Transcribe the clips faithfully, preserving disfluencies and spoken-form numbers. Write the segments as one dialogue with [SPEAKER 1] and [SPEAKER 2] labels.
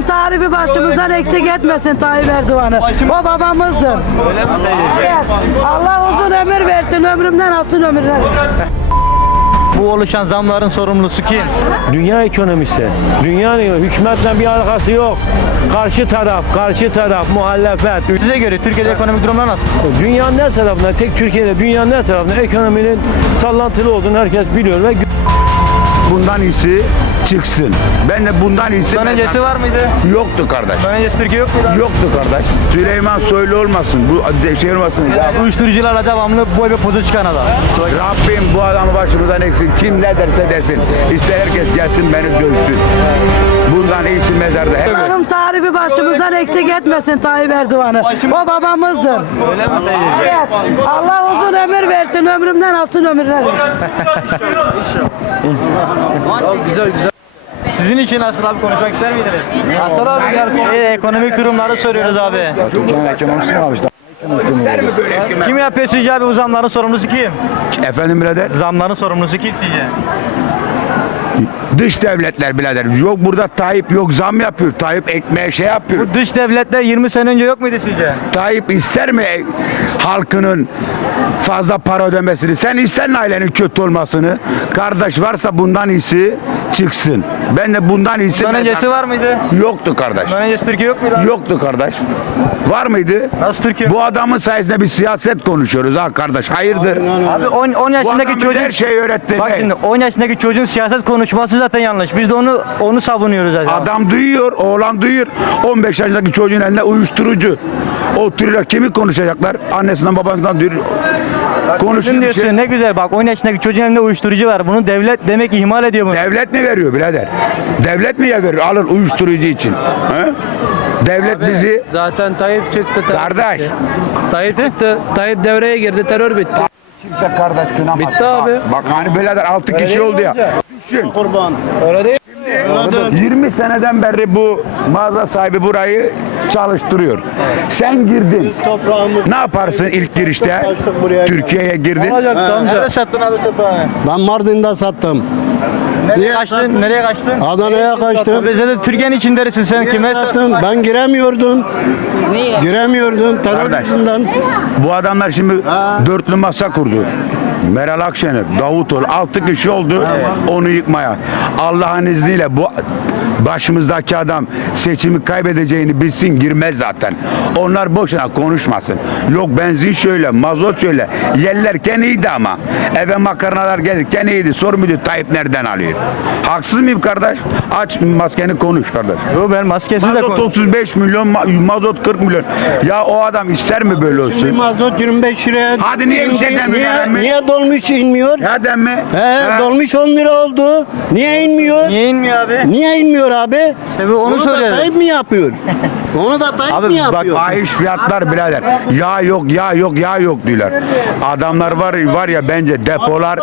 [SPEAKER 1] tarihi başımızdan eksik etmesin Tayyip Erdoğan'ı. O babamızdır.
[SPEAKER 2] Öyle mi?
[SPEAKER 1] Evet. Allah uzun ömür versin, ömrümden alsın ömürler.
[SPEAKER 2] Bu oluşan zamların sorumlusu kim?
[SPEAKER 3] Dünya ekonomisi. Dünyanın hükümetle bir alakası yok. Karşı taraf, karşı taraf, muhalefet.
[SPEAKER 2] Size göre Türkiye'de ekonomik durumlar nasıl?
[SPEAKER 3] Dünyanın her tarafında, tek Türkiye'de, dünyanın her tarafında ekonominin sallantılı olduğunu herkes biliyor ve
[SPEAKER 4] bundan iyisi çıksın. Ben de bundan iyisi...
[SPEAKER 2] Bundan öncesi var mıydı?
[SPEAKER 4] Yoktu kardeş.
[SPEAKER 2] Bundan öncesi Türkiye yok muydu?
[SPEAKER 4] Yoktu kardeş. Süleyman Soylu olmasın. Bu de- şey olmasın. Ya,
[SPEAKER 2] Uyuşturucularla devamlı boy ve pozu çıkan adam.
[SPEAKER 4] Rabbim bu adamı başımızdan eksin. Kim ne derse desin. İster herkes gelsin beni dövsün. Bundan iyisi mezarda. Hep
[SPEAKER 1] Allah'ım tarihi başımızdan eksik etmesin Tayyip Erdoğan'ı. O babamızdır.
[SPEAKER 2] Öyle mi?
[SPEAKER 1] Evet. Allah uzun ömür versin, ömrümden alsın ömürler.
[SPEAKER 2] Sizin için nasıl abi, konuşmak ister miydiniz? Hasan abi gel. Ee, ekonomik durumları soruyoruz abi.
[SPEAKER 5] Türkiye'nin ekonomisi mi abi işte?
[SPEAKER 2] Kim yapıyor sizce abi, bu zamların sorumlusu kim?
[SPEAKER 4] efendim birader.
[SPEAKER 2] Zamların sorumlusu kim sizce?
[SPEAKER 4] Dış devletler birader. Yok burada Tayyip yok zam yapıyor. Tayyip ekmeğe şey yapıyor.
[SPEAKER 2] Bu dış devletler yirmi sene önce yok muydu sizce?
[SPEAKER 4] Tayyip ister mi e, halkının fazla para ödemesini? Sen ister mi ailenin kötü olmasını? Kardeş varsa bundan iyisi çıksın. Ben de bundan iyisi...
[SPEAKER 2] Bundan öncesi var mıydı?
[SPEAKER 4] Yoktu kardeş.
[SPEAKER 2] Bundan öncesi Türkiye yok muydu?
[SPEAKER 4] Yoktu kardeş. Var mıydı?
[SPEAKER 2] Nasıl Türkiye?
[SPEAKER 4] Bu adamın sayesinde bir siyaset konuşuyoruz ha kardeş. Hayırdır?
[SPEAKER 2] Abi on, on
[SPEAKER 4] Bu
[SPEAKER 2] yaşındaki
[SPEAKER 4] adam
[SPEAKER 2] çocuk...
[SPEAKER 4] her şeyi öğretti.
[SPEAKER 2] Bak şimdi on yaşındaki çocuğun siyaset konuşması zaten yanlış. Biz de onu onu savunuyoruz zaten.
[SPEAKER 4] Adam duyuyor, oğlan duyuyor. on beş yaşındaki çocuğun elinde uyuşturucu. Oturuyorlar, kimi konuşacaklar? Annesinden babasından duyuyor. Konuşun
[SPEAKER 2] Konuşun
[SPEAKER 4] bir şey.
[SPEAKER 2] ne güzel, bak on yaşındaki çocuğun elinde uyuşturucu var. Bunu devlet demek ihmal ediyor bunu.
[SPEAKER 4] Devlet mi veriyor birader? Devlet mi ya veriyor? Alır uyuşturucu için. He? Devlet bizi...
[SPEAKER 6] Zaten Tayyip çıktı. terör
[SPEAKER 4] Kardeş.
[SPEAKER 6] bitti. Tayyip çıktı. Tayyip devreye girdi. Terör bitti.
[SPEAKER 4] Kimse kardeş kınamaz.
[SPEAKER 6] Bitti abi.
[SPEAKER 4] Bak hani birader altı kişi oldu ya. Düşün.
[SPEAKER 6] Öyle değil.
[SPEAKER 4] yirmi seneden beri bu mağaza sahibi burayı çalıştırıyor. Sen girdin. Ne yaparsın ilk girişte? Türkiye'ye girdin.
[SPEAKER 6] Olacaktı amca.
[SPEAKER 2] Nerede sattın abi toprağı?
[SPEAKER 5] Ben Mardin'de sattım.
[SPEAKER 2] Nereye kaçtın? Nereye kaçtın?
[SPEAKER 5] Adana'ya kaçtım.
[SPEAKER 2] Bize de Türkiye'nin içindesin sen, kime sattın?
[SPEAKER 5] Sattım. Ben giremiyordum. Giremiyordum terör
[SPEAKER 4] Kardeş.
[SPEAKER 5] yüzünden.
[SPEAKER 4] Bu adamlar şimdi dörtlü masa kurdu. Meral Akşener, Davutoğlu altı kişi oldu onu yıkmaya. Allah'ın izniyle bu başımızdaki adam seçimi kaybedeceğini bilsin girmez zaten. Onlar boşuna konuşmasın. Yok benzin şöyle, mazot şöyle. Yerlerken iyiydi ama. Eve makarnalar gelirken iyiydi. Sor müdür Tayyip nereden alıyor? Haksız mıyım kardeş? Aç maskeni konuş kardeş.
[SPEAKER 2] Yo, ben maskesiz de
[SPEAKER 4] Mazot
[SPEAKER 2] konuşuyorum.
[SPEAKER 4] otuz beş milyon, ma- mazot kırk milyon. Ya o adam ister mi böyle
[SPEAKER 5] Şimdi
[SPEAKER 4] olsun?
[SPEAKER 5] mazot yirmi beş liraya.
[SPEAKER 4] Hadi niye bir şey
[SPEAKER 5] indi.
[SPEAKER 4] demiyorlar
[SPEAKER 5] Niye,
[SPEAKER 4] emmi?
[SPEAKER 5] niye dolmuş inmiyor?
[SPEAKER 4] Ya demme.
[SPEAKER 5] He,
[SPEAKER 4] Ha.
[SPEAKER 5] dolmuş on lira oldu. Niye inmiyor?
[SPEAKER 2] Niye inmiyor abi?
[SPEAKER 5] Niye inmiyor abi?
[SPEAKER 2] İşte bu onu
[SPEAKER 5] Onu da
[SPEAKER 2] söylüyorum.
[SPEAKER 5] Tayyip mi yapıyor? Onu da Tayyip
[SPEAKER 2] Abi
[SPEAKER 5] mi
[SPEAKER 2] bak,
[SPEAKER 5] yapıyor?
[SPEAKER 4] Fahiş fiyatlar birader. Yağ yok, yağ yok, yağ yok diyorlar. Adamlar var var ya bence depolar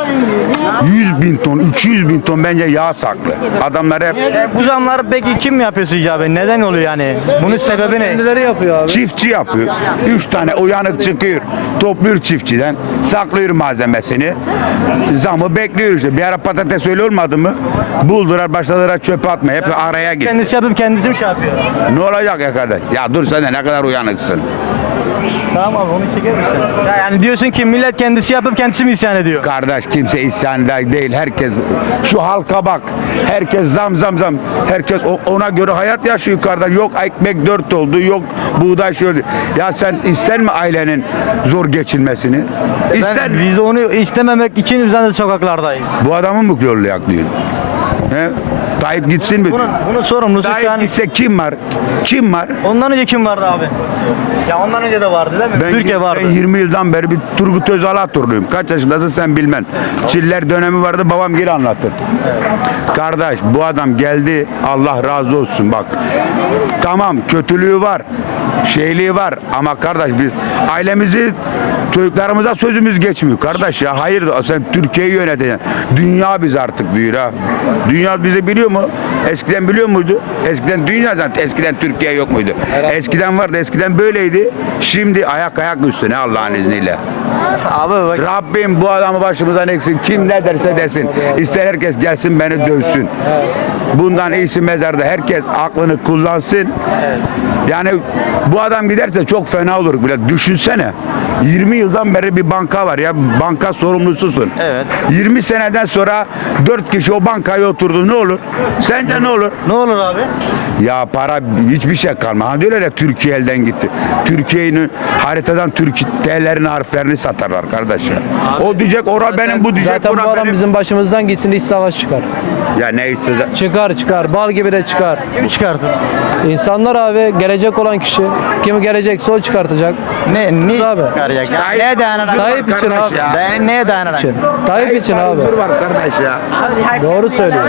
[SPEAKER 4] yüz bin ton, iki yüz bin ton bence yağ saklı. Adamlar hep
[SPEAKER 2] E, bu zamları peki kim yapıyor sizce abi? Neden oluyor yani? Bunun sebebi ne?
[SPEAKER 6] Kendileri yapıyor abi.
[SPEAKER 4] çiftçi yapıyor. Üç tane uyanık çıkıyor. Topluyor çiftçiden. Saklıyor malzemesini. Zamı bekliyor işte. Bir ara patates öyle olmadı mı? Buldular başladılar çöpe atmaya. Hep araya git.
[SPEAKER 2] Kendisi yapıp kendisi mi şey yapıyor?
[SPEAKER 4] Ne olacak ya kardeş? Ya dur sen de ne kadar uyanıksın.
[SPEAKER 2] Tamam abi, onu çeker misin? Ya yani diyorsun ki millet kendisi yapıp kendisi mi isyan ediyor?
[SPEAKER 4] Kardeş kimse isyan değil. Herkes şu halka bak. Herkes zam zam zam. Herkes o- ona göre hayat yaşıyor kardeş. Yok ekmek dört oldu. Yok buğday şöyle. Ya sen ister mi ailenin zor geçilmesini? İster
[SPEAKER 2] Ben,
[SPEAKER 4] mi?
[SPEAKER 2] biz onu istememek için biz de sokaklardayız.
[SPEAKER 4] Bu adamın mı yollayak diyorsun? He? Tayyip gitsin mi?
[SPEAKER 2] Bunun, bunun sorumlusu şu
[SPEAKER 4] Tayyip
[SPEAKER 2] an...
[SPEAKER 4] gitse kim var? Kim var?
[SPEAKER 2] Ondan önce kim vardı abi? Ya ondan önce de vardı değil mi?
[SPEAKER 4] Ben,
[SPEAKER 2] Türkiye vardı.
[SPEAKER 4] ben yirmi yıldan beri bir Turgut Özal Aturluyum. Kaç yaşındasın sen bilmen. Çiller dönemi vardı babam geri anlatır. Kardeş bu adam geldi Allah razı olsun bak. Tamam kötülüğü var. Şeyliği var ama kardeş biz ailemizi çocuklarımıza sözümüz geçmiyor. Kardeş ya hayır sen Türkiye'yi yöneteceksin. Dünya biz artık büyür ha. Dünya bizi biliyor mu? Eskiden biliyor muydu? Eskiden dünya zaten eskiden Türkiye yok muydu? Eskiden vardı eskiden böyleydi. Şimdi ayak ayak üstüne Allah'ın izniyle.
[SPEAKER 2] Abi bak.
[SPEAKER 4] Rabbim bu adamı başımızdan eksin. Kim ne derse desin. İster herkes gelsin beni dövsün. Bundan iyisi mezarda herkes aklını kullansın. Yani bu adam giderse çok fena olur. Bile düşünsene. yirmi yıldan beri bir banka var ya. Banka sorumlususun.
[SPEAKER 2] Evet.
[SPEAKER 4] yirmi seneden sonra dört kişi o bankaya oturdu. Ne olur? Sence ne olur?
[SPEAKER 2] Ne olur abi?
[SPEAKER 4] Ya para hiçbir şey kalmadı. Hani diyorlar ya Türkiye elden gitti. Türkiye'nin haritadan Türk T'lerin harflerini satarlar kardeş ya. O diyecek ora benim, bu diyecek
[SPEAKER 6] Zaten bu
[SPEAKER 4] ora
[SPEAKER 6] adam
[SPEAKER 4] benim.
[SPEAKER 6] bizim başımızdan gitsin, iç savaş çıkar.
[SPEAKER 4] Ya neyse.
[SPEAKER 6] Çıkar çıkar, bal gibi de çıkar.
[SPEAKER 2] Kim çıkartır?
[SPEAKER 6] İnsanlar abi, gelecek olan kişi. Kim gelecekse o çıkartacak.
[SPEAKER 2] Ne ne
[SPEAKER 6] Abi.
[SPEAKER 2] çıkaracak ya? Neye dayanarak?
[SPEAKER 6] Tayyip için
[SPEAKER 4] Kardeş
[SPEAKER 6] abi.
[SPEAKER 4] ya.
[SPEAKER 2] Ben neye dayanarak?
[SPEAKER 6] için. Tayyip için abi.
[SPEAKER 4] Huzur var kardeş ya.
[SPEAKER 6] Doğru söylüyor.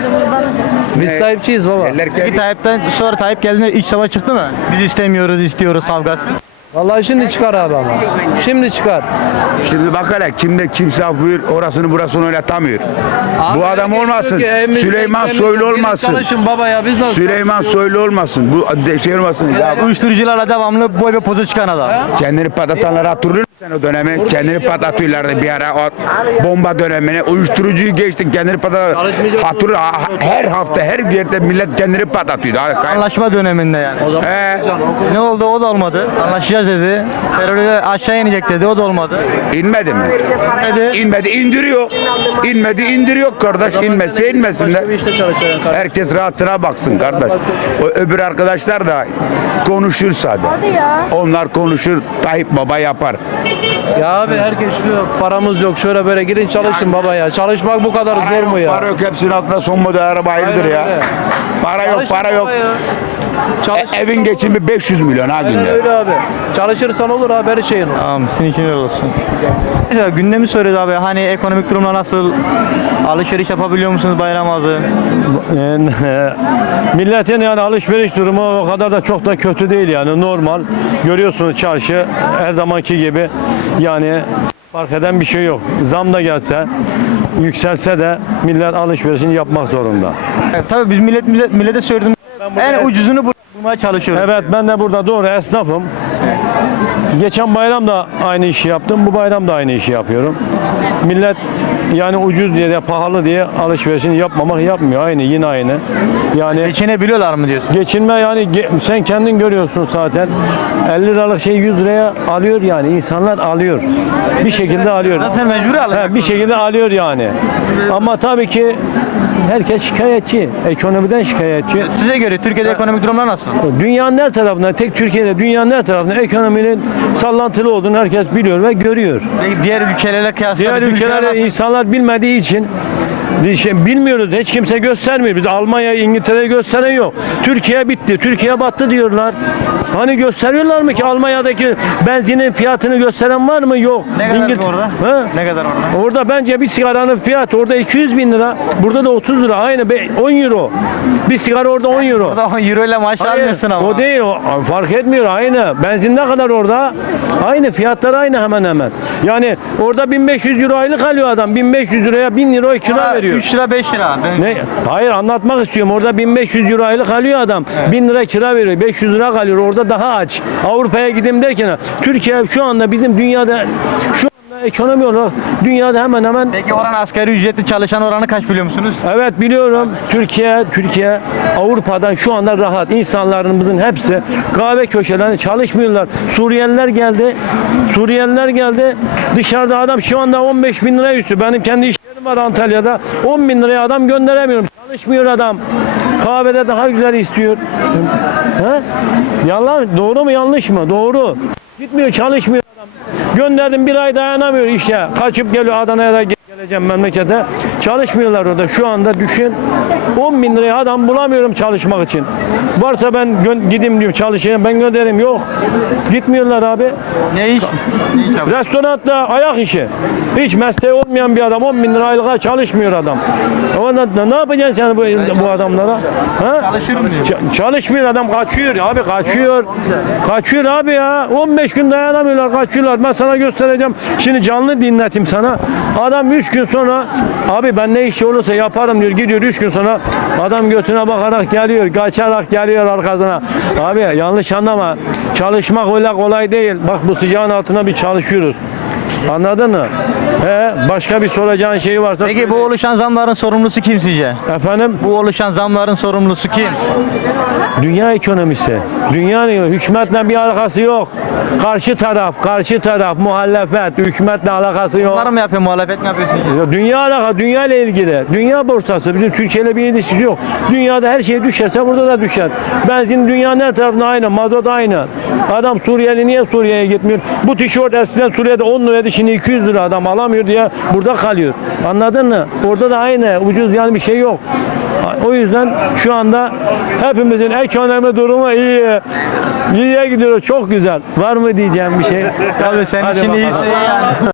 [SPEAKER 6] Biz sahipçiyiz baba.
[SPEAKER 4] Eller
[SPEAKER 2] Peki
[SPEAKER 4] kendi-
[SPEAKER 2] Tayyip'ten sonra Tayyip geldiğinde iç savaş çıktı mı? Biz istemiyoruz, istiyoruz kavgası.
[SPEAKER 6] Vallahi şimdi çıkar abi ama. Şimdi çıkar.
[SPEAKER 4] Şimdi bak hele kimde kimse buyur orasını burasını oynatamıyor.
[SPEAKER 6] Abi
[SPEAKER 4] Bu adam
[SPEAKER 6] herkes
[SPEAKER 4] olmasın.
[SPEAKER 6] diyor ki, evimizde
[SPEAKER 4] Süleyman
[SPEAKER 6] ekmeğimiz
[SPEAKER 4] Soylu
[SPEAKER 6] yok, gelin
[SPEAKER 4] olmasın.
[SPEAKER 6] Çalışın baba ya, biz nasıl
[SPEAKER 4] Süleyman
[SPEAKER 6] çalışıyoruz?
[SPEAKER 4] Soylu olmasın. Bu de- şey olmasın. Ya
[SPEAKER 2] Uyuşturucularla devamlı boy ve pozu çıkan adam.
[SPEAKER 4] kendini patlatanları hatırlıyor musun sen o dönemi? Kendini patlatıyorlardı bir ara o bomba dönemine. Uyuşturucuyu geçtik kendini patlatan.
[SPEAKER 6] Çalışmayacak
[SPEAKER 4] Hatırlıyor. Her hafta her yerde millet kendini patlatıyordu.
[SPEAKER 2] Anlaşma döneminde yani.
[SPEAKER 6] O zaman
[SPEAKER 4] He,
[SPEAKER 2] Ne oldu? O da olmadı. Anlaşacağız dedi. Terörü aşağı inecek dedi. O da olmadı.
[SPEAKER 4] inmedi mi?
[SPEAKER 2] Dedi.
[SPEAKER 4] İnmedi, indiriyor. İnmedi, indiriyor kardeş. İnmese inmesinler.
[SPEAKER 6] başka bir işte çalışacaksın kardeşim.
[SPEAKER 4] Herkes rahatına baksın kardeş. O öbür arkadaşlar da konuşur sadece. Onlar konuşur, Tayyip Baba yapar.
[SPEAKER 6] Ya abi herkes şu paramız yok, şöyle böyle gidin çalışın baba ya. Çalışmak bu kadar zor mu ya?
[SPEAKER 4] Para yok, hepsinin altında son model araba hayırdır
[SPEAKER 6] Aynen
[SPEAKER 4] ya.
[SPEAKER 6] öyle.
[SPEAKER 4] Para yok,
[SPEAKER 6] Çalışın
[SPEAKER 4] para
[SPEAKER 6] baba
[SPEAKER 4] yok.
[SPEAKER 6] ya. Çalış.
[SPEAKER 4] E, evin geçimi beş yüz milyon ha
[SPEAKER 6] Aynen
[SPEAKER 4] günde.
[SPEAKER 6] öyle abi. Çalışırsan olur abi, her şeyin olur.
[SPEAKER 2] Tamam, senin için öyle olsun. Ya, gündemi soruyoruz abi. Hani ekonomik durumlar nasıl? Alışveriş yapabiliyor musunuz bayram ağzı?
[SPEAKER 3] Milletin yani alışveriş durumu o kadar da çok da kötü değil yani normal. Görüyorsunuz çarşı her zamanki gibi yani fark eden bir şey yok. Zam da gelse yükselse de millet alışverişini yapmak zorunda.
[SPEAKER 2] Evet, tabii biz millet, millet millete söyledim. En ucuzunu bul- bulmaya çalışıyoruz.
[SPEAKER 3] Evet ben de burada doğru esnafım. Geçen bayram da aynı işi yaptım. Bu bayram da aynı işi yapıyorum. Millet yani ucuz diye de pahalı diye alışverişini yapmamak yapmıyor. Aynı yine aynı. Yani
[SPEAKER 2] Geçinebiliyorlar mı diyorsun?
[SPEAKER 3] geçinme yani ge- sen kendin görüyorsun zaten. elli liralık şey yüz liraya alıyor yani. İnsanlar alıyor. Bir şekilde alıyor.
[SPEAKER 2] Zaten mecbur alacak.
[SPEAKER 3] He, bir şekilde alıyor yani. Ama tabii ki herkes şikayetçi. Ekonomiden şikayetçi.
[SPEAKER 2] Size göre Türkiye'de ekonomik durumlar nasıl?
[SPEAKER 3] Dünyanın her tarafında, tek Türkiye'de dünyanın her tarafında ekonominin sallantılı olduğunu herkes biliyor ve görüyor.
[SPEAKER 2] Peki diğer ülkelerle kıyasla
[SPEAKER 3] Diğer
[SPEAKER 2] bizim ülkeler
[SPEAKER 3] ülkelerde
[SPEAKER 2] nasıl?
[SPEAKER 3] insanlar bilmediği için şey, bilmiyoruz. Hiç kimse göstermiyor. Biz Almanya'yı, İngiltere'yi gösteren yok. Türkiye bitti, Türkiye battı diyorlar. Hani gösteriyorlar mı ki Almanya'daki benzinin fiyatını gösteren var mı? Yok.
[SPEAKER 2] Ne kadar
[SPEAKER 3] İngiltere-
[SPEAKER 2] orada?
[SPEAKER 3] Ha?
[SPEAKER 2] Ne kadar orada?
[SPEAKER 3] Orada bence bir sigaranın fiyatı orada iki yüz bin lira, burada da otuz lira. Aynı be- on euro. Bir sigara orada on euro.
[SPEAKER 2] Orada euro ile maaş
[SPEAKER 3] Hayır,
[SPEAKER 2] almıyorsun ama.
[SPEAKER 3] o değil, o fark etmiyor aynı. Benzin ne kadar orada? Aynı fiyatlar aynı hemen hemen. Yani orada bin beş yüz euro aylık alıyor adam. bin beş yüz liraya bin euro kira veriyor.
[SPEAKER 2] üç lira beş lira. Ben-
[SPEAKER 3] Ne? Hayır anlatmak istiyorum. Orada bin beş yüz euro aylık alıyor adam. bin lira kira veriyor. beş yüz lira kalıyor. Orada daha aç. Avrupa'ya gideyim derken Türkiye şu anda bizim dünyada şu anda ekonomi olarak dünyada hemen hemen
[SPEAKER 2] Peki oran asgari ücretli çalışan oranı kaç biliyor musunuz?
[SPEAKER 3] evet biliyorum. Türkiye Türkiye Avrupa'dan şu anda rahat. İnsanlarımızın hepsi kahve köşelerinde çalışmıyorlar. Suriyeliler geldi. Suriyeliler geldi. Dışarıda adam şu anda on beş bin lira üstü. Benim kendi iş yerim var Antalya'da. on bin liraya adam gönderemiyorum. Çalışmıyor adam. Kahvede daha güzel istiyor. He? Yalan, doğru mu yanlış mı? Doğru. Gitmiyor, çalışmıyor adam. Gönderdim bir ay dayanamıyor işe. Kaçıp geliyor Adana'ya da geleceğim memlekete. Çalışmıyorlar orada. Şu anda düşün. on bin liraya adam bulamıyorum çalışmak için. Varsa ben gö- gideyim diyor çalışayım. Ben göndereyim. Yok. Gitmiyorlar abi.
[SPEAKER 2] Ne iş? Ne iş yapıyorsun?
[SPEAKER 3] Restoranda ayak işi. Hiç mesleği olmayan bir adam on bin lira aylığa çalışmıyor adam. O ne, ne yapacaksın sen bu, bu adamlara? Ha?
[SPEAKER 2] Çalışırım diyor.
[SPEAKER 3] Ç- çalışmıyor adam kaçıyor abi kaçıyor. Kaçıyor abi ya. on beş gün dayanamıyorlar kaçıyorlar. Ben sana göstereceğim. Şimdi canlı dinleteyim sana. Adam üç gün sonra abi ben ne işi olursa yaparım diyor. Gidiyor üç gün sonra adam götüne bakarak geliyor. Kaçarak geliyor arkasına. Abi yanlış anlama. Çalışmak öyle kolay değil. Bak bu sıcağın altında bir çalışıyoruz. Anladın mı? He, başka bir soracağın şey varsa
[SPEAKER 2] Peki bu
[SPEAKER 3] söyle.
[SPEAKER 2] oluşan zamların sorumlusu kim sizce?
[SPEAKER 3] Efendim?
[SPEAKER 2] Bu oluşan zamların sorumlusu kim?
[SPEAKER 3] Dünya ekonomisi. Dünyanın hükümetle bir alakası yok. Karşı taraf, karşı taraf, muhalefet, hükümetle alakası yok.
[SPEAKER 2] Bunlar mı yapıyor, muhalefet mi yapıyor sizce?
[SPEAKER 3] Ya dünya alaka, dünya ile ilgili. Dünya borsası. Bizim Türkiye ile bir ilişkisi yok. Dünyada her şey düşerse burada da düşer. Benzin dünyanın her tarafında aynı, mazot aynı. Adam Suriyeli niye Suriye'ye gitmiyor? Bu tişört eskiden Suriye'de on liraydı, şimdi iki yüz lira adam alamıyor diye burada kalıyor. Anladın mı? Orada da aynı. Ucuz yani bir şey yok. O yüzden şu anda hepimizin ekonomi durumu iyi. İyiye gidiyoruz. Çok güzel. Var mı diyeceğim bir şey?
[SPEAKER 2] Tabii senin
[SPEAKER 3] Hadi
[SPEAKER 2] için
[SPEAKER 3] bakalım.
[SPEAKER 2] iyisi yani.